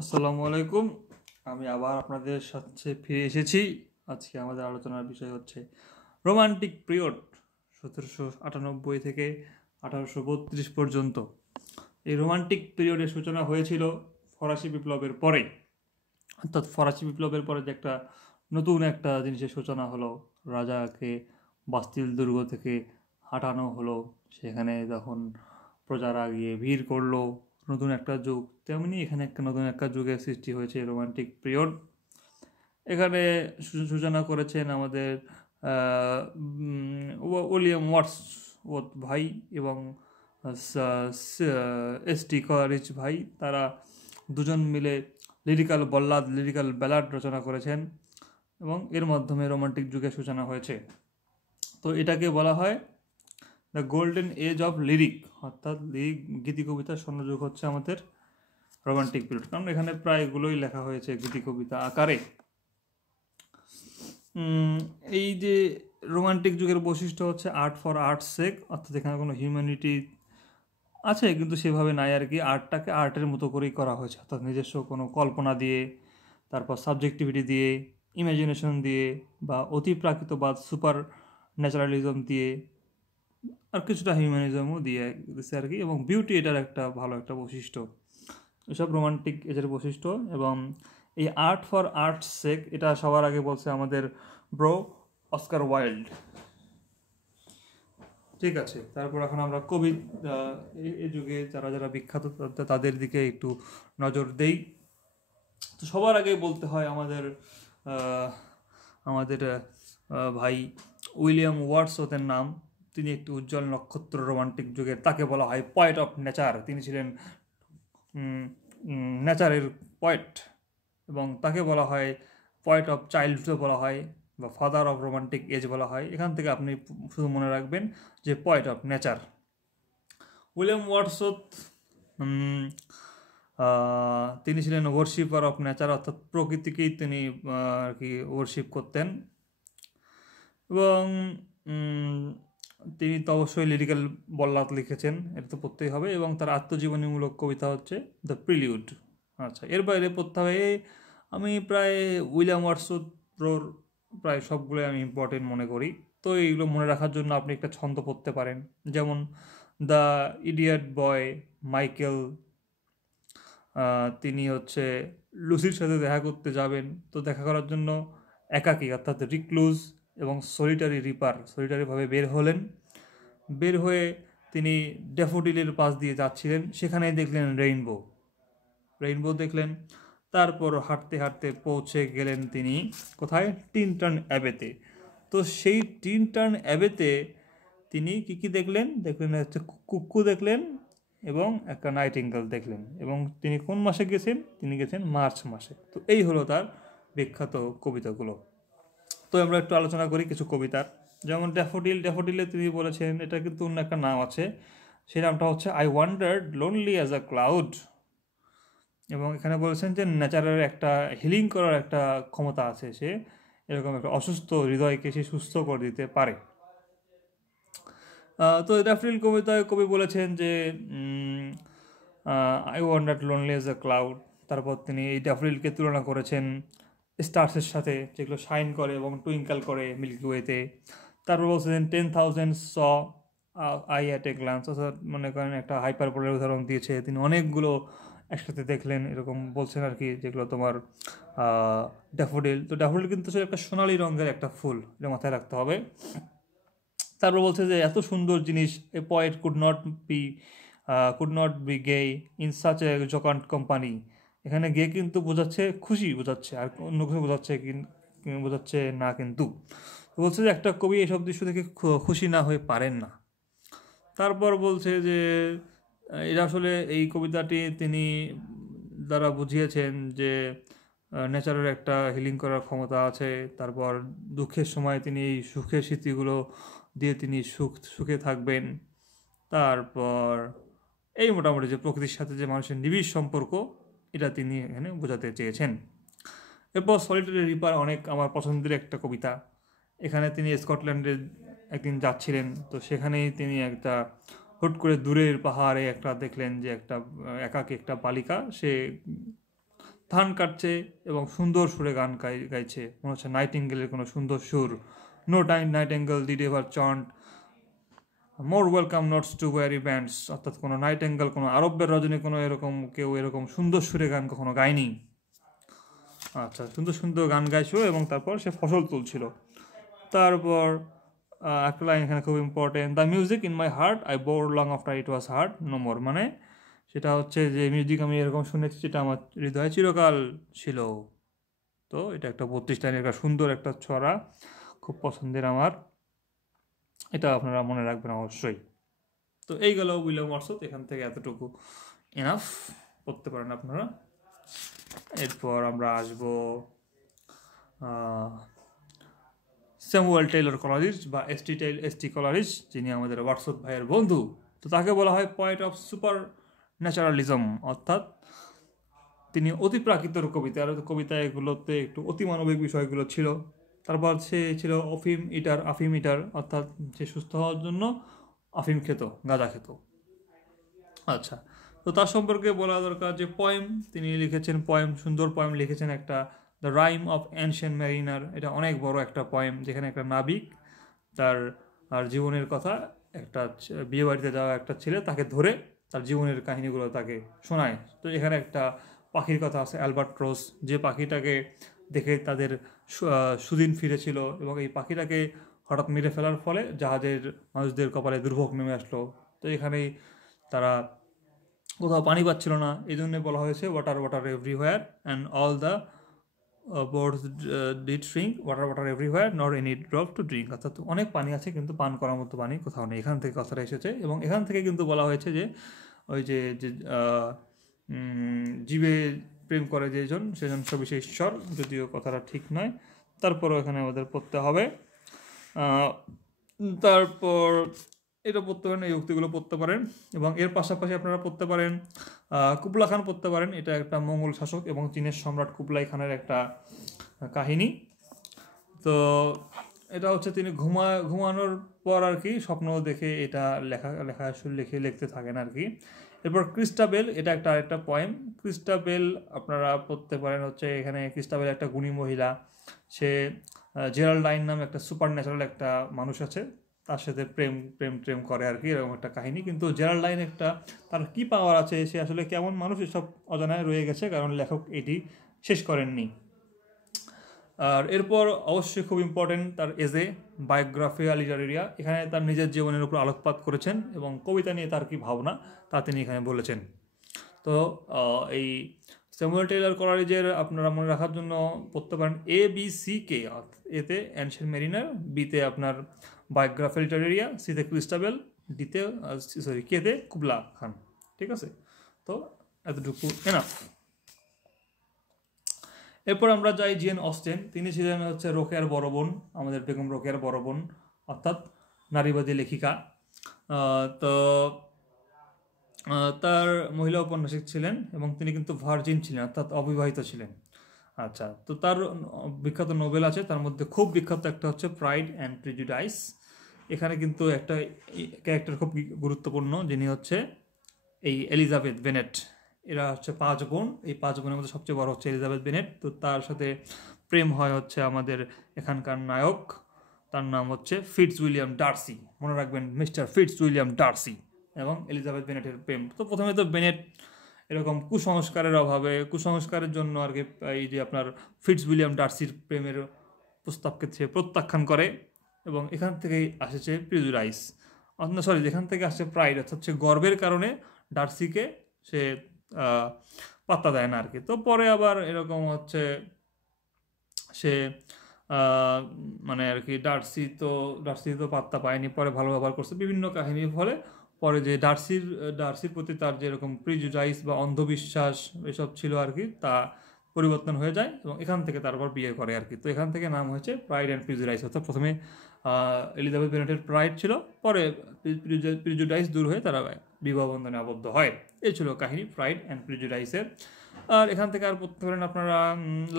আসসালামু আলাইকুম। আমি আবার আপনাদের সাথে ফিরে এসেছি। আজকে আমাদের আলোচনার বিষয় হচ্ছে রোমান্টিক পিরিয়ড 1798 থেকে 1832 পর্যন্ত। এই রোমান্টিক পিরিয়ডের সূচনা হয়েছিল ফরাসি বিপ্লবের পরে, অর্থাৎ ফরাসি বিপ্লবের পরে যে একটা নতুন একটা জিনিসের সূচনা হলো, রাজাকে বাস্তিল দুর্গ থেকে হাঁটানো হলো, সেখানে তখন প্রজারা গিয়ে ভিড় করলো, নতুন একটা যুগ। তেমনি এখানে একটা নতুন একটা যুগের সৃষ্টি হয়েছে, রোমান্টিক পিরিয়ড। এখানে সূচনা করেছেন আমাদের উইলিয়াম ওয়ার্ডসওয়ার্থ ভাই এবং এস.টি. কলারিজ ভাই। তারা দুজন মিলে লিরিক্যাল ব্যালাড রচনা করেছেন এবং এর মাধ্যমে রোমান্টিক যুগের সূচনা হয়েছে। তো এটাকে বলা হয় the golden age of lyric, অর্থাৎ লিরিক গীতি কবিতার স্বর্ণযুগ হচ্ছে আমাদের রোমান্টিক পিরিয়ড, কারণ এখানে প্রায় এগুলোই লেখা হয়েছে গীতি কবিতা আকারে। এই যে রোমান্টিক যুগের বৈশিষ্ট্য হচ্ছে আর্ট ফর আর্টস সেক, অর্থাৎ এখানে কোনো হিউম্যানিটি আছে কিন্তু সেভাবে নাই আর কি। আর্টটাকে আর্টের মতো করেই করা হয়েছে, অর্থাৎ নিজস্ব কোনো কল্পনা দিয়ে, তারপর সাবজেক্টিভিটি দিয়ে, ইমাজিনেশন দিয়ে, বা অতিপ্রাকৃতবাদ সুপার ন্যাচারালিজম দিয়ে, আর কিছুটা হিউম্যানিজমও দিয়ে দিচ্ছে আর কি। এবং বিউটি এটার একটা ভালো একটা বৈশিষ্ট্য। এসব রোমান্টিক এজের বৈশিষ্ট্য। এবং এই আর্ট ফর আর্টস সেক এটা সবার আগে বলছে আমাদের ব্রো অস্কার ওয়াইল্ড। ঠিক আছে, তারপর এখন আমরা কবি এই যুগে যারা যারা বিখ্যাত তাদের দিকে একটু নজর দেই। তো সবার আগে বলতে হয় আমাদের আমাদের ভাই উইলিয়াম ওয়ার্ডসওয়ার্থের নাম। তিনি একটি উজ্জ্বল নক্ষত্র রোমান্টিক যুগের, তাকে বলা হয় পয়েট অফ নেচার। তিনি ছিলেন নেচারের পয়েট, এবং তাকে বলা হয় পয়েট অফ চাইল্ডহুডও বলা হয়, বা ফাদার অফ রোমান্টিক এজ বলা হয়। এখান থেকে আপনি শুধু মনে রাখবেন যে poet of nature. William Wordsworth তিনি ছিলেন ওয়ার্শিপার অফ নেচার, অর্থাৎ প্রকৃতিকেই তিনি আর কি ওয়ার্শিপ করতেন। এবং তিনি তো অবশ্যই লিরিক্যাল বল্লাদ লিখেছেন, এটা তো পড়তেই হবে। এবং তার আত্মজীবনীমূলক কবিতা হচ্ছে দ্য প্রিলিউড। আচ্ছা, এর বাইরে পড়তে হবে, আমি প্রায় উইলিয়াম ওয়ার্ডসওয়ার্থের প্রায় সবগুলো আমি ইম্পর্টেন্ট মনে করি। তো এইগুলো মনে রাখার জন্য আপনি একটা ছন্দ পড়তে পারেন, যেমন দ্য ইডিয়ট বয় মাইকেল, তিনি হচ্ছে লুসির সাথে দেখা করতে যাবেন। তো দেখা করার জন্য একাকী, অর্থাৎ রিক্লুজ এবং সলিটারিভাবে বের হলেন। বের হয়ে তিনি ড্যাফোডিলের পাশ দিয়ে যাচ্ছিলেন, সেখানে দেখলেন রেইনবো দেখলেন। তারপর হাঁটতে হাঁটতে পৌঁছে গেলেন তিনি কোথায়? টিনটার্ন অ্যাবেতে। তো সেই টিনটার্ন অ্যাবেতে তিনি কি দেখলেন? হচ্ছে কুক্কু দেখলেন এবং একটা নাইটিঙ্গেল দেখলেন। এবং তিনি কোন মাসে গেছেন? তিনি গেছেন মার্চ মাসে। তো এই হলো তার বিখ্যাত কবিতাগুলো। তো আমরা একটু আলোচনা করি কিছু কবিতার, যেমন ড্যাফোডিলে তিনি বলেছেন, এটা কিন্তু অন্য একটা নাম আছে, সেই নামটা হচ্ছে I wandered lonely as a cloud. এবং এখানে বলেছেন যে নেচারের একটা হিলিং করার একটা ক্ষমতা আছে, সে এরকম একটা অসুস্থ হৃদয়কে সে সুস্থ করে দিতে পারে। তো ড্যাফোডিল কবিতায় কবি বলেছেন যে I wandered lonely as a cloud. তারপর তিনি এই ড্যাফোডিলকে তুলনা করেছেন স্টার্সের সাথে, যেগুলো শাইন করে এবং টুইঙ্কেল করে মিল্কি ওয়েতে। তারপর বলছেন 10,000 saw I at a glance, অর্থাৎ মনে করেন একটা হাইপারবোলার উদাহরণ দিয়েছে, তিনি অনেকগুলো একসাথে দেখলেন, এরকম বলছেন আর কি, যেগুলো তোমার ড্যাফোডিল। তো ড্যাফোডিল কিন্তু আসলে একটা সোনালি রঙের একটা ফুল, এটা মাথায় রাখতে হবে। তারপর বলছে যে এত সুন্দর জিনিস, a poet could not be gay in such a jocund company. এখানে গে কিন্তু বোঝাচ্ছে খুশি বোঝাচ্ছে, আর অন্য কিছু বোঝাচ্ছে না। কিন্তু বলছে যে একটা কবি এইসব দৃশ্য থেকে খুশি না হয়ে পারেন না। তারপর বলছে যে এটা আসলে এই কবিতাটি তিনি দ্বারা বুঝিয়েছেন যে নেচারের একটা হিলিং করার ক্ষমতা আছে। তারপর দুঃখের সময় তিনি এই সুখের স্মৃতিগুলো দিয়ে তিনি সুখে থাকবেন। তারপর এই মোটামুটি যে প্রকৃতির সাথে যে মানুষের নিবিড় সম্পর্ক, এটা তিনি এখানে বোঝাতে চেয়েছেন। এরপর সলিটারি রিপার অনেক আমার পছন্দের একটা কবিতা। এখানে তিনি স্কটল্যান্ডে একদিন যাচ্ছিলেন, তো সেখানেই তিনি একটা হুট করে দূরের পাহাড়ে একটা দেখলেন যে একটা একাকী একটা বালিকা, সে ধান কাটছে এবং সুন্দর সুরে গান গাইছে, মনে হচ্ছে নাইটিঙ্গেলের কোনো সুন্দর সুর। No nightingale did ever chaunt more welcome notes to weary bands, অর্থাৎ কোনো নাইটিঙ্গেল, কোনো আরবের রজনী, কোনো এরকম কেউ এরকম সুন্দর সুরে গান কখনো গায়নি। আচ্ছা, সুন্দর সুন্দর গান গাইছিল এবং তারপর সে ফসল তুলছিল। তারপর একটা লাইন এখানে খুব important, the music in my heart I bore long after it was heard no more, মানে সেটা হচ্ছে যে মিউজিক আমি এরকম শুনেছি যেটা আমার হৃদয়ে চিরকাল ছিল। তো এটা একটা 32 লাইনের একটা সুন্দর একটা ছড়া, খুব পছন্দের আমার, এটা আপনারা মনে রাখবেন অবশ্যই। তো এই গেল উইলিয়াম ওয়ার্ডসওয়ার্থ, এখান থেকে এতটুকু এনাফ, পড়তে পারেন আপনারা। এরপর আমরা আসবো স্যামুয়েল টেইলর কলারিজ বা এসটি কলারিজ, যিনি আমাদের ওয়ার্ডসওয়ার্থ ভাইয়ের বন্ধু। তো তাকে বলা হয় পয়েট অফ সুপার ন্যাচারালিজম, অর্থাৎ তিনি অতিপ্রাকৃতর কবিতা, আর কবিতা এগুলোতে একটু অতিমানবিক বিষয়গুলো ছিল। তারপর সে ছিল আফিম ইটার, অর্থাৎ সে সুস্থ হওয়ার জন্য আফিম খেত, গাঁজা খেত। আচ্ছা, তো তার সম্পর্কে বলা দরকার যে পয়েম তিনি লিখেছেন, সুন্দর পয়েম লিখেছেন একটা, the rime of ancient mariner. এটা অনেক বড় একটা পয়েম, যেখানে একটা নাবিক তার জীবনের কথা, একটা বিয়ে বাড়িতে যাওয়া একটা ছেলে তাকে ধরে তার জীবনের কাহিনীগুলো তাকে শোনায়। তো এখানে একটা পাখির কথা আছে, অ্যালবাট্রস, যে পাখিটাকে দেখে তাদের সুদিন ফিরেছিল, এবং এই পাখিটাকে হঠাৎ মেরে ফেলার ফলে জাহাজের মানুষদের কপালে দুর্ভোগ নেমে আসলো। তো এখানেই তারা কোথাও পানি পাচ্ছিল না, এই জন্য বলা হয়েছে water everywhere and all the boards did drink water everywhere not any drop to drink, অর্থাৎ অনেক পানি আছে কিন্তু পান করার মতো পানি কোথাও নেই। এখান থেকে কথাটা এসেছে, এবং এখান থেকে কিন্তু বলা হয়েছে যে ওই যে জীবে প্রেম করে যেজন সেজন সবিষে ঈশ্বর, যদিও কথাটা ঠিক নয়, তারপরও এখানে আমাদের পড়তে হবে। তারপর এটা পড়তে পারেন, এই উক্তিগুলো পড়তে পারেন, এবং এর পাশাপাশি আপনারা পড়তে পারেন কুবলা খান পড়তে পারেন। এটা একটা মঙ্গল শাসক এবং চীনের সম্রাট কুবলাই খানের একটা কাহিনী। তো এটা হচ্ছে তিনি ঘুমানোর পর আর কি স্বপ্ন দেখে এটা লিখতে থাকেন আর কি। এরপর ক্রিস্টাবেল, এটা আরেকটা পয়েম। ক্রিস্টাবেল আপনারা পড়তে পারেন, হচ্ছে এখানে ক্রিস্টাবেল একটা গুণী মহিলা, সে জেরাল্ডাইন নামে একটা সুপার ন্যাচারাল একটা মানুষ আছে, তার সাথে প্রেম করে আর কি, এরকম একটা কাহিনী। কিন্তু জেরাল্ডাইন তার কি পাওয়ার আছে, সে আসলে কেমন মানুষ, এসব অজানায় রয়ে গেছে, কারণ লেখক এটি শেষ করেননি। আর এরপর অবশ্যই খুব ইম্পর্টেন্ট তার এজে বায়োগ্রাফিয়া লিটারেরিয়া, এখানে তার নিজের জীবনের উপর আলোকপাত করেছেন এবং কবিতা নিয়ে তার কি ভাবনা তা তিনি এখানে বলেছেন। তো এই স্যামুয়েল টেইলর কলারিজের আপনারা মনে রাখার জন্য পড়তে পারেন ABC-K, এতে অ্যানশিয়েন্ট মেরিনার, বিতে আপনার বায়োগ্রাফিয়া লিটারেরিয়া, সিতে ক্রিস্টাবেল, কেতে কুবলা খান। ঠিক আছে, তো এতটুকু এনাফ। এরপর আমরা যাই জেন অস্টেন, তিনি ছিলেন হচ্ছে রোকেয়ার বড় বোন, আমাদের বেগম রোকেয়ার বড় বোন, অর্থাৎ নারীবাদী লেখিকা। তো তার মহিলা ঔপন্যাসিক ছিলেন এবং তিনি কিন্তু ভার্জিন ছিলেন, অর্থাৎ অবিবাহিত ছিলেন। আচ্ছা, তো তার বিখ্যাত নোবেল আছে, তার মধ্যে খুব বিখ্যাত একটা হচ্ছে প্রাইড অ্যান্ড প্রিজুডাইস। এখানে কিন্তু একটা ক্যারেক্টার খুব গুরুত্বপূর্ণ, যিনি হচ্ছে এই এলিজাবেথ বেনেট। এরা হচ্ছে 5 বোন, এই 5 বোনের মধ্যে সবচেয়ে বড় হচ্ছে এলিজাবেথ বেনেট। তো তার সাথে প্রেম হয় হচ্ছে আমাদের এখানকার নায়ক, তার নাম হচ্ছে ফিটজউইলিয়াম ডার্সি, মনে রাখবেন মিস্টার ফিটজউইলিয়াম ডার্সি এবং এলিজাবেথ বেনেটের প্রেম। তো প্রথমে তো বেনেট এরকম কুসংস্কারের জন্য আর কি এই যে আপনার ফিটজউইলিয়াম ডার্সির প্রেমের প্রস্তাবকে সে প্রত্যাখ্যান করে, এবং এখান থেকেই আসছে প্রিজুডাইস, যেখান থেকে আসছে প্রাইড, অর্থাৎ হচ্ছে গর্বের কারণে ডার্সিকে সে পাত্তা দেয় না আর কি। তো পরে আবার এরকম হচ্ছে সে মানে আর কি ডার্সি তো পাত্তা পায়নি, পরে ভালো ব্যবহার করছে বিভিন্ন কাহিনীর ফলে, পরে যে ডার্সির প্রতি তার যেরকম প্রিজুডাইস বা অন্ধবিশ্বাস এসব ছিল আর কি, তা পরিবর্তন হয়ে যায় এবং এখান থেকে তারপর বিয়ে করে আর কি। তো এখান থেকে নাম হয়েছে প্রাইড অ্যান্ড প্রিজুডাইস, অর্থাৎ প্রথমে এলিজাবেথ বেনেটের প্রাইড ছিল, পরে প্রিজুডাইস দূর হয়ে তারা বিবাহ বন্ধনে আবদ্ধ হয়। এই ছিল কাহিনী প্রাইড অ্যান্ড প্রিজুডাইসের। আর এখান থেকে আর পড়তে পারেন আপনারা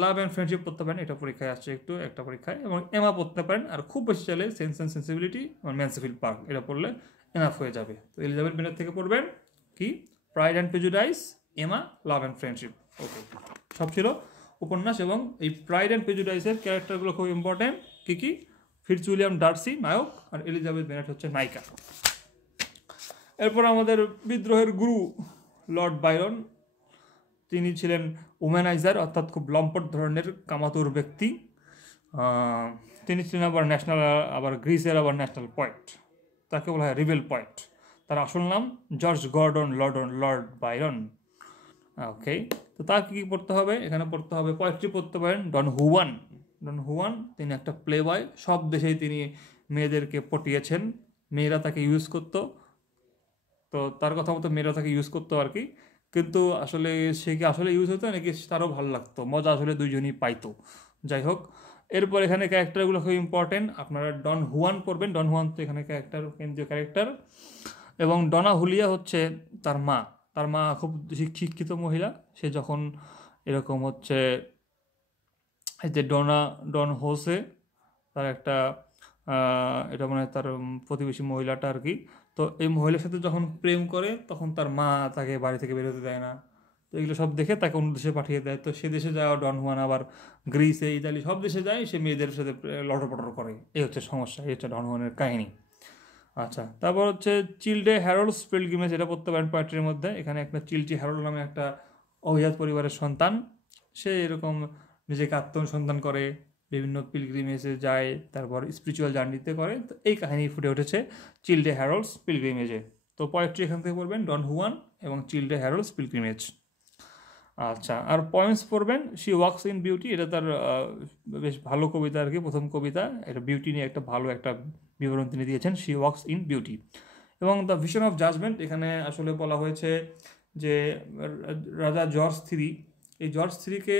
লাভ অ্যান্ড ফ্রেন্ডশিপ পড়তে পারেন, এটা পরীক্ষায় আসছে একটা পরীক্ষায়, এবং এমা পড়তে পারেন। আর খুব বেশি চাইলে সেন্স অ্যান্ড সেন্সিবিলিটি এবং ম্যানসফিল্ড পার্ক, এটা পড়লে এনাফ হয়ে যাবে। তো এলিজাবেথ বেনেট থেকে পড়বেন কি pride and prejudice, Emma, love and friendship. Okay. সব ছিল উপন্যাস। এবং এই প্রাইড অ্যান্ড প্রেজুডাইসের ক্যারেক্টারগুলো খুব ইম্পর্টেন্ট। কী ফিটজউইলিয়াম ডার্সি নায়ক আর এলিজাবেথ বেনেট হচ্ছে নায়িকা। এরপর আমাদের বিদ্রোহের গুরু লর্ড বাইরন, তিনি ছিলেন উম্যানাইজার, অর্থাৎ খুব লম্পট ধরনের কামাতুর ব্যক্তি। তিনি ছিলেন আবার গ্রিসের ন্যাশনাল পয়েট, তাকে বলা হয় রিবেল পয়েট। তার আসল নাম জর্জ গর্ডন লর্ড বাইরন। ওকে, তো তার কী পড়তে হবে? এখানে পড়তে হবে পোয়েট্রি পড়তে পারেন ডন হুয়ান। তিনি একটা প্লে বয়, সব দেশেই তিনি মেয়েদেরকে পটিয়েছেন, মেয়েরা তাকে ইউজ করতো। তো তার কথা মতো মেয়েরা তাকে ইউজ করতো আর কি, কিন্তু আসলে সে কি আসলে ইউজ হতো নাকি তারও ভালো লাগতো, মজা আসলে দুইজনই পাইতো। যাই হোক, এরপর এখানে ক্যারেক্টারগুলো খুব ইম্পর্টেন্ট, আপনারা ডন হুয়ান পড়বেন। ডন হুয়ান তো এখানে কেন্দ্রীয় ক্যারেক্টার। এবং ডনা হুলিয়া হচ্ছে তার মা খুব শিক্ষিত মহিলা। সে যখন এরকম হচ্ছে এই যে ডন হোসে, তার একটা এটা মানে তার প্রতিবেশী মহিলাটা আর কি, তো এই মহিলার সাথে যখন প্রেম করে তখন তার মা তাকে বাড়ি থেকে বেরোতে দেয় না। তো এগুলো সব দেখে তাকে অন্য দেশে পাঠিয়ে দেয়। তো সে দেশে যাওয়া ডন হুয়ান আবার গ্রিসে, ইতালি সব দেশে যায়, সে মেয়েদের সাথে লটরপটর করে। এই হচ্ছে সমস্যা, এই হচ্ছে ডন হুয়ানের কাহিনী। আচ্ছা, তারপর হচ্ছে চিলডে হ্যারোল্ডস পিলগ্রিমেজ, এটা পড়তে পারেন পোয়েট্রির মধ্যে। এখানে একটা চিলডে হ্যারোল্ড নামে একটা অভিজাত পরিবারের সন্তান, সে এরকম নিজেকে আত্মসন্ধান করে, বিভিন্ন পিলগ্রিমেজে যায়, তারপর স্পিরিচুয়াল জার্নিতে করে। তো এই কাহিনী ফুটে উঠেছে চিলডে হ্যারোল্ডস পিলগ্রিমেজে। তো পোয়েট্রি এখান থেকে পড়বেন ডন হুয়ান এবং চিলডে হ্যারোল্ডস পিলগ্রিমেজ। আচ্ছা, আর পয়েন্টস পড়বেন শি ওয়াক্স ইন বিউটি, এটা তার বেশ ভালো কবিতা আর কি, প্রথম কবিতা। এটা বিউটি নিয়ে একটা ভালো একটা বিবরণ তিনি দিয়েছেন, শি ওয়াক্স ইন বিউটি। এবং দ্য ভিশন অফ জাজমেন্ট, এখানে আসলে বলা হয়েছে যে রাজা জর্জ III, এই জর্জ IIIকে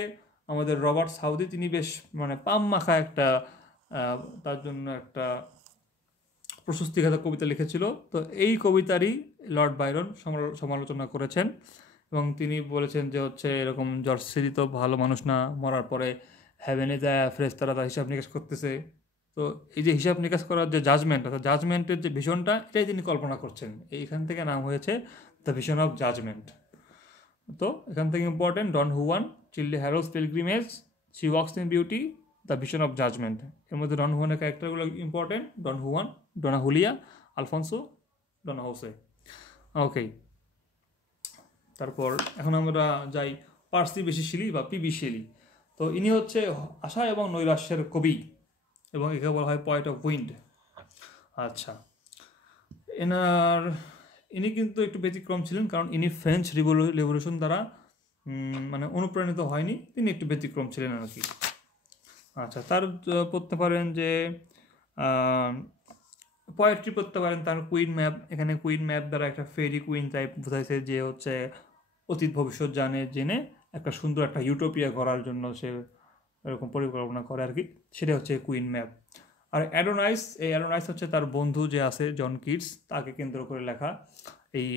আমাদের রবার্ট সাউদি, তিনি বেশ মানে পাম মাখা একটা তার জন্য একটা প্রশস্তিঘাত কবিতা লিখেছিল। তো এই কবিতারই লর্ড বাইরন সমালোচনা করেছেন এবং তিনি বলেছেন যে হচ্ছে এরকম জর্জ III তো ভালো মানুষ না, মরার পরে হ্যাভেনে যায় ফেরেশতারা তার হিসাব নিকাশ করতেছে। তো এই যে হিসাব নিকাশ করার যে জাজমেন্ট, অর্থাৎ জাজমেন্টের যে ভিশনটা, এটাই তিনি কল্পনা করছেন। এইখান থেকে নাম হয়েছে দ্য ভিশন অফ জাজমেন্ট। তো এখান থেকে important Don Juan, Childe Harold's pilgrimage, she walks in beauty, the vision of judgement. এর মধ্যে ডন হুয়ানের ক্যারেক্টারগুলো important, Don Juan, Donna Julia, Alfonso, Donna Jose. Okay, তারপর এখন আমরা যাই পার্সি বেশি শিলি বা পিবি শেলি। তো ইনি হচ্ছে আশা এবং নৈরাশ্যের কবি এবং একে বলা হয় পয়েট অফ উইন্ড। আচ্ছা, ইনি কিন্তু একটু ব্যতিক্রম ছিলেন, কারণ ইনি ফ্রেঞ্চ রিভলিউশন দ্বারা মানে অনুপ্রাণিত হয়নি, তিনি একটু ব্যতিক্রম ছিলেন আর কি। আচ্ছা, তার পড়তে পারেন যে পোয়েট্রি পড়তে পারেন তার কুইন ম্যাপ। এখানে কুইন ম্যাপ দ্বারা একটা ফেরি কুইন টাইপ বোঝাইছে, যে হচ্ছে অতীত ভবিষ্যৎ জেনে একটা সুন্দর একটা ইউটোপিয়া করার জন্য সে এরকম পরিকল্পনা করে আর কি, সেটা হচ্ছে কুইন ম্যাপ। আর অ্যাডোনাইস হচ্ছে তার বন্ধু যে আছে জন কিটস, তাকে কেন্দ্র করে লেখা। এই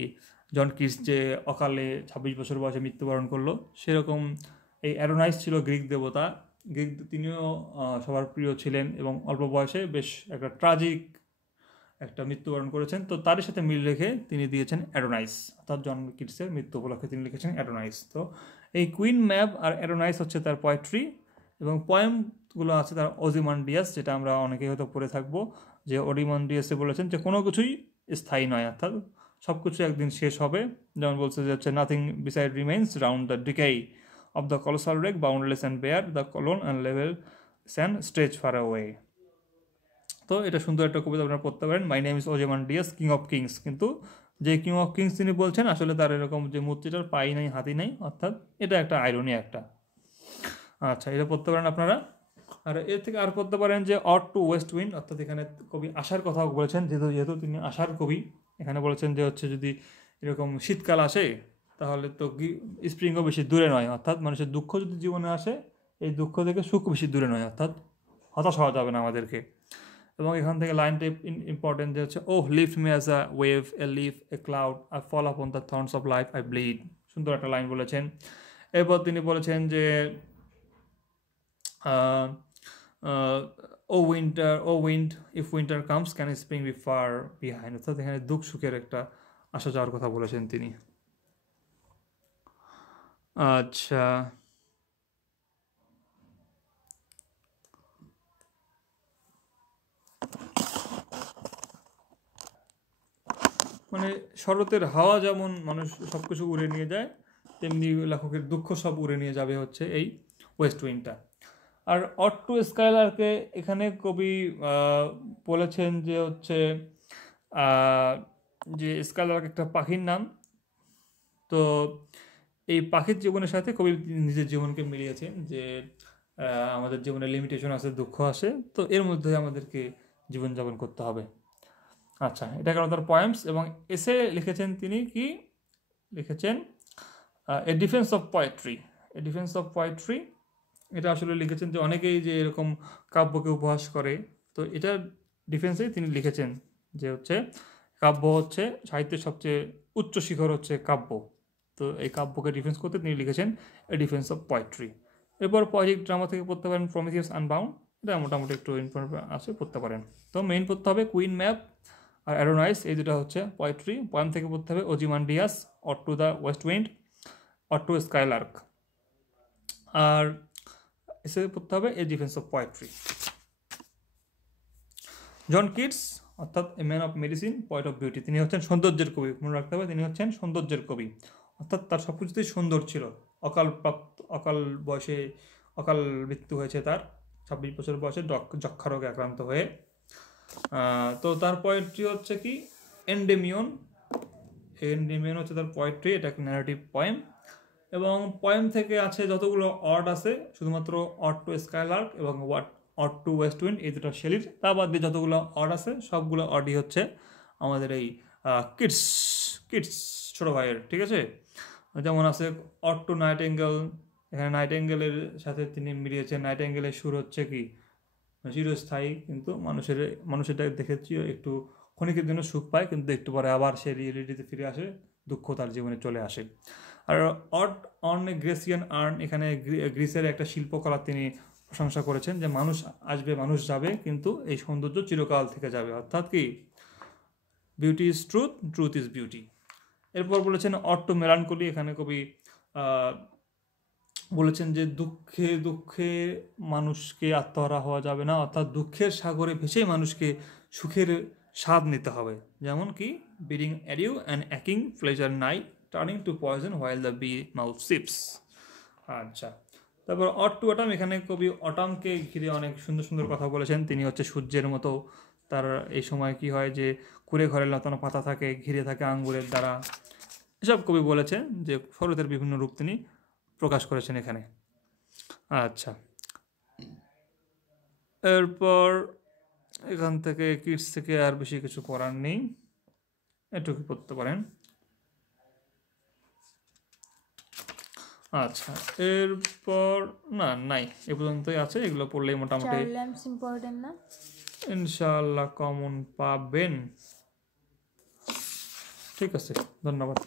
জন কিটস যে অকালে 26 বছর বয়সে মৃত্যুবরণ করলো, সেরকম এই অ্যাডোনাইস ছিল গ্রিক দেবতা। তিনিও সবার প্রিয় ছিলেন এবং অল্প বয়সে বেশ একটা ট্রাজিক একটা মৃত্যুবরণ করেছেন। তো তারই সাথে মিল রেখে তিনি দিয়েছেন অ্যাডোনাইস, অর্থাৎ জন কিটসের মৃত্যু উপলক্ষে তিনি লিখেছেন অ্যাডোনাইস। তো এই কুইন ম্যাপ আর অ্যাডোনাইস হচ্ছে তার পোয়েট্রি। এবং পয়েমগুলো আছে তার ওজিমান্ডিয়াস, যেটা আমরা অনেকেই হয়তো পড়ে থাকবো, যে ওডিমান্ডিয়াসে বলেছেন যে কোনো কিছুই স্থায়ী নয়, অর্থাৎ সব কিছু একদিন শেষ হবে। যেমন বলছে যে হচ্ছে nothing beside remains round the decay of the colossal wreck, boundless and bare the lone and level sand stretch far away. তো এটা সুন্দর একটা কবিতা আপনারা পড়তে পারেন, my name is Ozymandias king of kings. কিন্তু যে কিং অফ কিংস তিনি বলছেন, আসলে তার এরকম যে মূর্তিটার পাই নাই হাতি নাই, অর্থাৎ এটা একটা আইরনি একটা। আচ্ছা, এটা পড়তে পারেন আপনারা। আর এর থেকে আর পড়তে পারেন যে অড টু ওয়েস্ট উইন্ড, অর্থাৎ এখানে কবি আশার কথা বলেছেন, যেহেতু তিনি আশার কবি। এখানে বলেছেন যে হচ্ছে যদি এরকম শীতকাল আসে তাহলে তো স্প্রিংও বেশি দূরে নয়, অর্থাৎ মানুষের দুঃখ যদি জীবনে আসে, এই দুঃখ থেকে সুখ বেশি দূরে নয়, অর্থাৎ হতাশ হওয়া যাবে না আমাদেরকে। এবং এখান থেকে লাইনটা ইম্পর্টেন্ট যে হচ্ছে O lift me as a wave, a leaf, a cloud, I fall upon the thorns of life, I bleed. সুন্দর একটা লাইন বলেছেন। এরপর তিনি বলেছেন যে O wind, if winter comes can spring be far behind, অর্থাৎ এখানে দুঃখ সুখের একটা আসা যাওয়ার কথা বলেছেন তিনি। আচ্ছা, এরপর তিনি বলেছেন যে O winter, O wind, if winter comes can spring be far behind, অর্থাৎ এখানে দুঃখ সুখের একটা আসা যাওয়ার কথা বলেছেন তিনি। আচ্ছা, এরপর তিনি বলেছেন যে মানে শরতের হাওয়া যেমন মানুষ সব কিছু উড়ে নিয়ে যায়, তেমনি লেখকের দুঃখ সব উড়ে নিয়ে যাবে হচ্ছে এই ওয়েস্ট উইন্ডটা। আর অট্টো স্কাইলারকে এখানে কবি বলেছেন যে হচ্ছে আহ, যে স্কাইলার্ক একটা পাখির নাম। তো এই পাখির জীবনের সাথে কবি নিজের জীবনকে মিলিয়েছেন যে আমাদের জীবনে লিমিটেশন আছে, দুঃখ আসে, তো এর মধ্যে আমাদেরকে জীবনযাপন করতে হবে। আচ্ছা, এটা গেল তার পয়েমস। এবং এসে লিখেছেন তিনি, কি লিখেছেন, a defence of poetry. A defence of poetry এটা আসলে লিখেছেন যে অনেকেই যে এরকম কাব্যকে উপহাস করে, তো এটার ডিফেন্সেই তিনি লিখেছেন যে হচ্ছে কাব্য হচ্ছে সাহিত্যের সবচেয়ে উচ্চ শিখর হচ্ছে কাব্য। তো এই কাব্যকে ডিফেন্স করতে তিনি লিখেছেন এ ডিফেন্স অফ পোয়েট্রি। এরপর পয়েটিক ড্রামা থেকে পড়তে পারেন প্রমিথিয়াস আনবাউন্ড, এটা মোটামুটি একটু ইম্পর্টেন্ট আছে, পড়তে পারেন। তো মেইন পড়তে হবে কুইন ম্যাপ আর অ্যাডোনাইস, এই দুটো হচ্ছে পোয়েট্রি। পয়েম থেকে পড়তে হবে Ozymandias, ode to the west wind, ode to skylark. আর এসে পড়তে হবে a defence of poetry. John Keats অর্থাৎ a man of medicine, poet of beauty, তিনি হচ্ছেন সৌন্দর্যের কবি। মনে রাখতে হবে তিনি হচ্ছেন সৌন্দর্যের কবি, অর্থাৎ তার সব কিছুতেই সুন্দর ছিল। অকাল বয়সে অকাল মৃত্যু হয়েছে তার, 26 বছর বয়সে যক্ষা রোগে আক্রান্ত হয়ে। তো তার পোয়েট্রি হচ্ছে কি এন্ডেমিয়ন। এন্ডেমিয়ন হচ্ছে তার পোয়েট্রি, এটা একটা ন্যারেটিভ পয়েম। এবং পয়েম থেকে আছে যতগুলো অড আছে শুধুমাত্র অড টু স্কাইলার্ক এবং অড টু ওয়েস্ট উইন্ড, এই দুটো শেলির। তা বাদ দিয়ে যতগুলো অড আছে সবগুলো অডই হচ্ছে আমাদের এই কিডস কিডস ছোটো ভাইয়ের, ঠিক আছে। যেমন আছে অড টু নাইটেঙ্গেল, এখানে নাইটেঙ্গেলের সাথে তিনি মিলিয়েছেন। নাইটেঙ্গেলের সুর হচ্ছে কি চিরস্থায়ী, কিন্তু মানুষেরটা দেখেছি একটু ক্ষণিকের জন্য সুখ পায়, কিন্তু একটু পরে আবার সে রিয়েলিটিতে ফিরে আসে, দুঃখ তার জীবনে চলে আসে। আর অড অন এ গ্রেসিয়ান আর্ন, এখানে গ্রিসের একটা শিল্পকলা তিনি প্রশংসা করেছেন যে মানুষ আসবে মানুষ যাবে, কিন্তু এই সৌন্দর্য চিরকাল থেকে যাবে, অর্থাৎ কি beauty is truth, truth is beauty. এরপর বলেছেন অড টু মেলানকলি, এখানে কবি বলেছেন যে দুঃখে দুঃখে মানুষকে আত্মহারা হওয়া যাবে না, অর্থাৎ দুঃখের সাগরে ভেসেই মানুষকে সুখের স্বাদ নিতে হবে। যেমন কি বিডিং অ্যাডিউ অ্যান্ড অ্যাকিং pleasure nigh, turning to poison while the bee mouth sips. আচ্ছা, তারপর অট টু অটাম, এখানে কবি অটামকে ঘিরে অনেক সুন্দর সুন্দর কথা বলেছেন। তিনি হচ্ছে সূর্যের মতো, তার এই সময় কি হয় যে কুড়ে ঘরে লতানো পাতা থাকে, ঘিরে থাকে আঙ্গুরের দ্বারা, এসব কবি বলেছেন যে শরতের বিভিন্ন রূপ তিনি প্রকাশ করেছেন এখানে। আচ্ছা, এরপর এখান থেকে কিডস থেকে আর বেশি কিছু পড়ার নেই, এটুকু পড়তে পারেন। আচ্ছা, এরপর নাই, এ পর্যন্তই আছে, এগুলো পড়লেই মোটামুটি ইনশাআল্লাহ কমন পাবেন। ঠিক আছে, ধন্যবাদ।